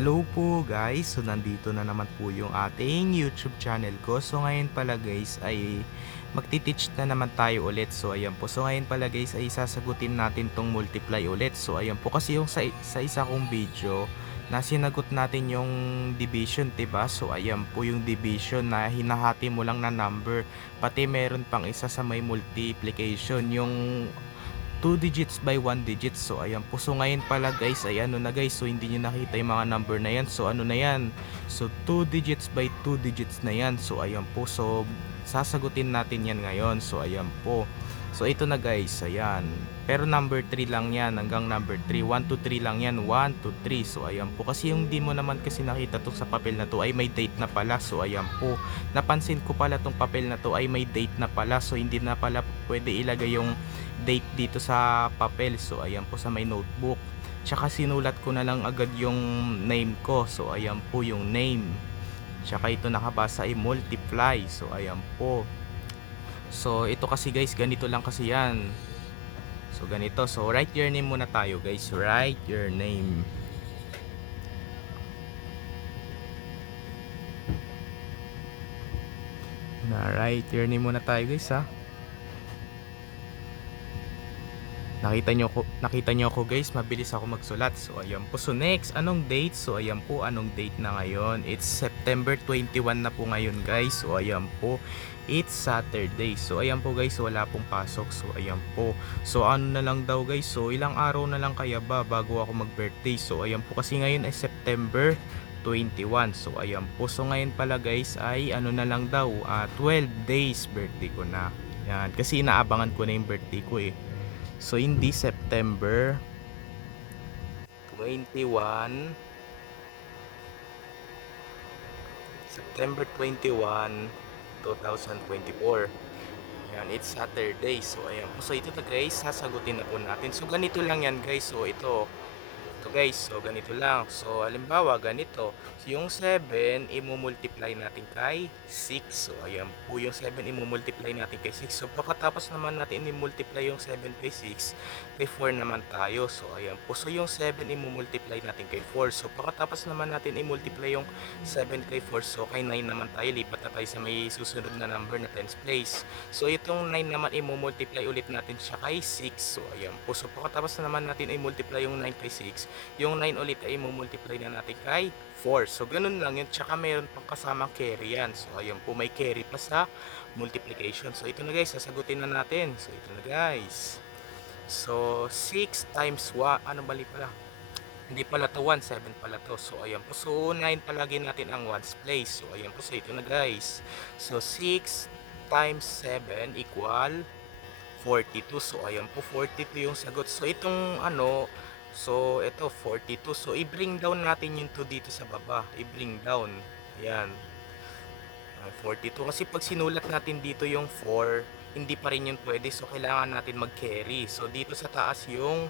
Hello po guys, so nandito na naman po yung ating YouTube channel ko. So ngayon pala guys ay magti-teach na naman tayo ulit. So ayan po, so ngayon pala guys ay sasagutin natin tong multiply ulit. So ayan po, kasi yung sa isa kong video na sinagot natin yung division, 'di ba? So ayan po yung division na hinahati mo lang na number. Pati meron pang isa sa may multiplication, yung 2 digits by 1 digit. So ayan po, so ngayon pala guys ay ano na guys, so hindi nyo nakita yung mga number na yan. So ano na yan, so 2 digits by 2 digits na yan. So ayan po, so sasagutin natin yan ngayon. So ayan po, so ito na guys, ayan, pero number 3 lang yan, hanggang number 3, 1 to 3 lang yan, 1 to 3. So ayan po, kasi yung di mo naman kasi nakita to sa papel na to ay may date na pala. So ayan po, napansin ko pala tong papel na to ay may date na pala. So hindi na pala pwede ilagay yung date dito sa papel. So ayan po, sa may notebook, tsaka sinulat ko na lang agad yung name ko. So ayan po yung name, tsaka ito nakabasa ay multiply. So ayan po, so ito kasi guys, ganito lang kasi yan. So ganito, so write your name muna tayo guys, write your name. Na write your name muna tayo guys ha. Nakita nyo ako guys, mabilis ako magsulat. So ayan po, so next, anong date? So ayan po, anong date na ngayon? It's September 21 na po ngayon guys. So ayan po, it's Saturday. So ayan po guys, wala pong pasok. So ayan po, so ano na lang daw guys, so ilang araw na lang kaya ba bago ako mag birthday? So ayan po, kasi ngayon ay September 21. So ayan po, so ngayon pala guys ay ano na lang daw, 12 days birthday ko na. Yan, kasi inaabangan ko na yung birthday ko eh. So hindi September 21, September 21, 2024. Ayan, it's Saturday. So ayan po, so ito na guys, sasagutin na po natin. So ganito lang yan guys. So ito guys, so ganito lang. So halimbawa ganito, so yung 7 imumultiply natin kay 6. So ayan po, yung 7 imumultiply natin kay 6. So pagkatapos naman natin imultiply yung 7 kay 6, kay 4 naman tayo. So ayan po, so yung 7 imumultiply natin kay 4. So pagkatapos naman natin imultiply yung 7 kay 4, so kay 9 naman tayo. Lipat na tayo sa may susunod na number na tens place. So itong 9 naman imumultiply ulit natin siya kay 6. So ayan po, so pagkatapos naman natin i-multiply yung 9 kay 6, yung 9 ulit ay multiply na natin kay 4. So ganun lang yun, tsaka meron pang kasamang carry yan. So ayun po, may carry pa sa multiplication. So ito na guys, sasagutin na natin. So ito na guys, so 6 times 1, ano mali pala, hindi pala to 1, 7 pala to. So ayan po, so 9 palagi natin ang ones place. So ayan po, so ito na guys, so 6 times 7 equal 42. So ayan po, 42 yung sagot. So itong ano, so ito 42. So i-bring down natin yung 2 dito sa baba. I-bring down. Ayan. 42. Kasi pag sinulat natin dito yung 4, hindi pa rin yun pwede. So kailangan natin mag-carry. So dito sa taas yung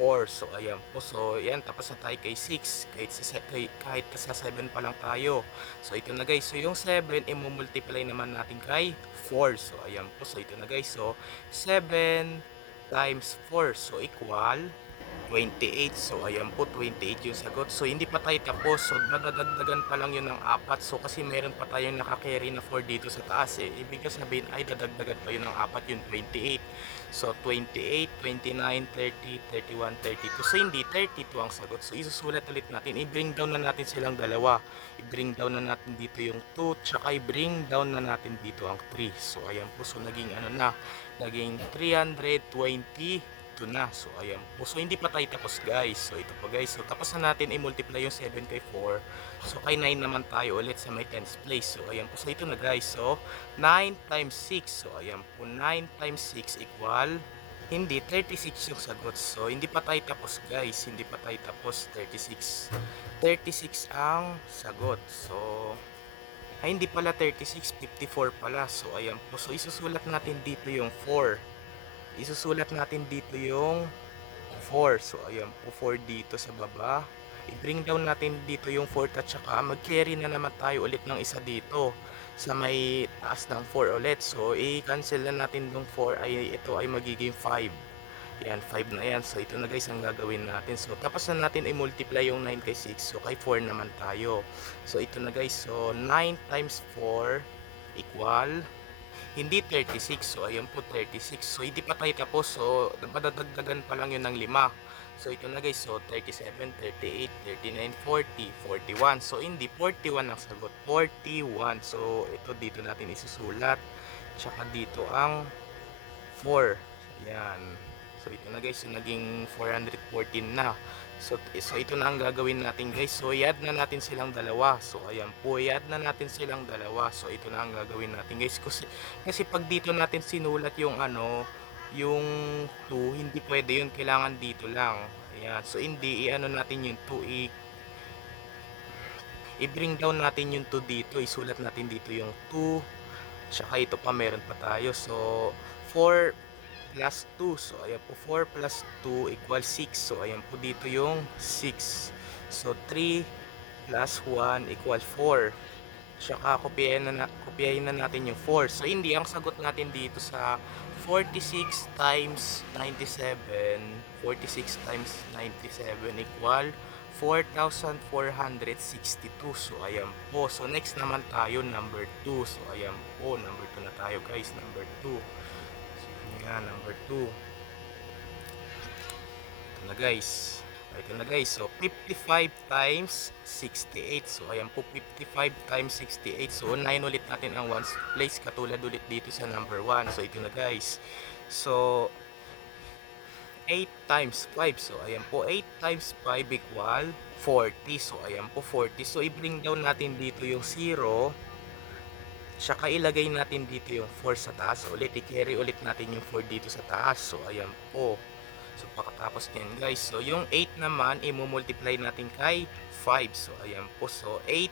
4. So ayan po. So ayan, tapos na tayo kay 6. Kahit sa 7 pa lang tayo. So ito na guys. So yung 7 imumultiply naman natin kay 4. So ayan po. So ito na guys. So 7 times 4. So equal 28. So ayan po, 28 yung sagot. So hindi pa tayo tapos. So dadagdagan pa lang yun ng 4. So kasi meron pa tayong nakakarry na 4 dito sa taas eh. Ibig sabihin ay dadagdagan pa yun ng 4, yung 28. So 28, 29, 30, 31, 32. So hindi 32 ang sagot. So isusulat ulit natin. I-bring down na natin silang dalawa. I-bring down na natin dito yung 2, tsaka i-bring down na natin dito ang 3. So ayan po, so naging ano na, naging 320 ito na. So ayan po, so hindi pa tayo tapos guys. So ito pa guys, so tapos na natin i-multiply yung 7 kay 4. So kay 9 naman tayo ulit sa may tens place. So ayan po, so ito na guys. So 9 times 6. So ayan po, 9 times 6 equal, hindi 36 yung sagot. So hindi pa tayo tapos guys, hindi pa tayo tapos. 36 ang sagot. So ay hindi pala 36, 54 pala. So ayan po, so isusulat natin dito yung 4. Isusulat natin dito yung 4. So ayan po, 4 dito sa baba. I-bring down natin dito yung 4 at saka mag-carry na naman tayo ulit ng isa dito sa may taas ng 4 ulit. So i-cancel na natin yung 4, ay ito ay magiging 5. Yan, 5 na yan. So, ito na guys ang gagawin natin. So, tapos na natin i-multiply yung 9 kay 6. So, kay 4 naman tayo. So, ito na guys. So, 9 times 4 equal, hindi 36. So, ayan po 36. So, hindi pa tayo tapos. So, madadagdagan pa lang yun ng 5. So, ito na guys. So, 37, 38, 39, 40, 41. So, hindi 41 ang sagot. 41. So, ito dito natin isusulat. Tsaka dito ang 4. Ayan. So, ito na guys. So, naging 414 na. So, ito na ang gagawin natin guys. So, i-add na natin silang dalawa. So, ayan po. I-add na natin silang dalawa. So, ito na ang gagawin natin guys. Kasi pag dito natin sinulat yung yung 2, hindi pwede yun. Kailangan dito lang. Ayan. So, hindi. I-ano natin yung 2. I-bring down natin yung 2 dito. Isulat natin dito yung 2. Tsaka ito pa meron pa tayo. So, 4 plus 2. So, ayan po, 4 plus 2 equals 6. So, ayan po dito yung 6. So, 3 plus 1 equals 4. Tsaka, kopyahin na natin yung 4. So, hindi, ang sagot natin dito sa 46 times 97, 46 times 97 equal 4,462. So, ayan po. So, next naman tayo, number 2. So, ayan po, number 2 na tayo guys, number 2. Yan, number 2. Ito na guys. So, 55 times 68. So, ayan po, 55 times 68. So, 9 ulit natin ang ones place. Katulad ulit dito sa number 1. So, ito na guys. So, 8 times 5. So, ayan po, 8 times 5 equal 40. So, ayan po, 40. So, i-bring down natin dito yung 0. Tsaka ilagay natin dito yung 4 sa taas ulit. I-carry ulit natin yung 4 dito sa taas. So, ayan po. So, pagkatapos yan guys. So, yung 8 naman, i-multiply natin kay 5. So, ayan po. So, 8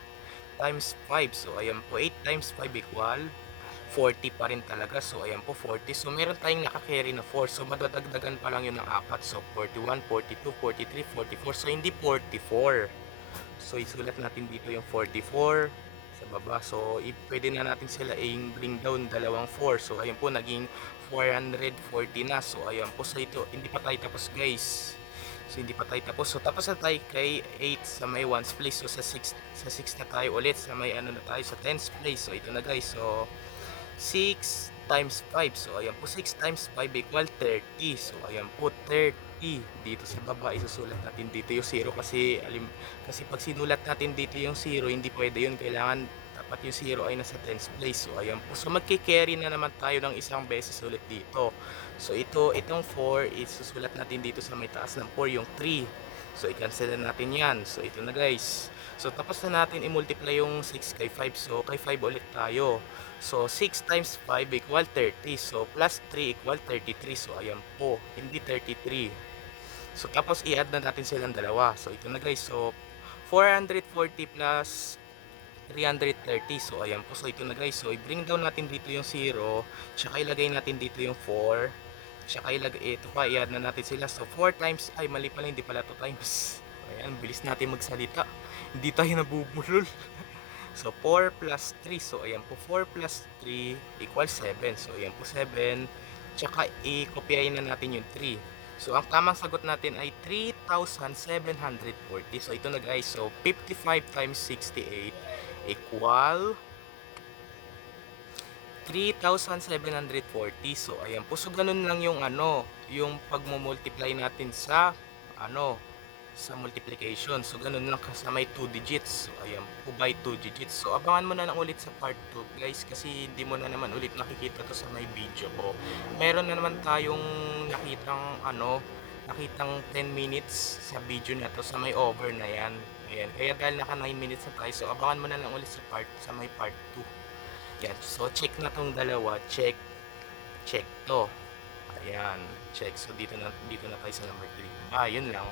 times 5. So, ayan po. 8 times 5 equal 40 pa rin talaga. So, ayan po, 40. So, meron tayong nakakarry na 4. So, madadagdagan pa lang yun ng 4. So, 41, 42, 43, 44. So, hindi 44. So, isulat natin dito yung 44 sa baba. So, pwede na natin sila i-bring down dalawang 4. So, ayan po, naging 440 na. So, ayan po. So, ito, hindi pa tayo tapos guys. So, hindi pa tayo tapos. So, tapos na tayo kay 8 sa may 1's place. So, sa 6 na tayo ulit. Sa may ano na tayo, sa 10's place. So, ito na guys. So, 6 times 5. So, ayan po, 6 times 5 equal 30. So, ayan po, 30. Dito sa baba, isusulat natin dito yung 0 kasi pag sinulat natin dito yung 0, hindi pwede yun. Kailangan dapat yung 0 ay nasa 10th place. So, ayan po. So, magkikerry na naman tayo ng isang beses ulit dito. So, itong 4, isusulat natin dito sa may taas ng 4, yung 3. So, i-cancel na natin yan. So, ito na guys. So, tapos na natin i-multiply yung 6 kay 5. So, kay 5 ulit tayo. So, 6 times 5 equal 30. So, plus 3 equal 33. So, ayan po. Hindi 33. So, tapos i-add na natin silang dalawa. So, ito na guys. So, 440 plus 330. So, ayan po. So, ito na guys. So, i-bring down natin dito yung 0. Tsaka ilagay natin dito yung 4. Tsaka ilagay, ito pa, i-add na natin sila. So, 4 times, ay mali pala, hindi pala 2 times. Ayan, bilis natin magsalita. Hindi tayo nabubulol. So, 4 plus 3. So, ayan po, 4 plus 3 equals 7. So, ayan po, 7. Tsaka, i-kopyahin na natin yung 3. So, ang tamang sagot natin ay 3,740. So, ito na guys. So, 55 times 68 equal 3,740. So, ayan po. So, ganun lang yung yung pagmo-multiply natin sa sa multiplication. So, ganun lang sa may 2 digits. So, ayan po, by 2 digits. So, abangan mo na lang ulit sa part 2, guys, kasi hindi mo na naman ulit nakikita to sa may video ko. Meron na naman tayong nakitang 10 minutes sa video na to sa may over na yan. Ayan. Kaya dahil naka 9 minutes na tayo, so abangan mo na lang ulit sa may part 2. Yan. So, check na tong dalawa. Check to. Ayan. Check. So, dito na tayo sa number 3. Yun lang.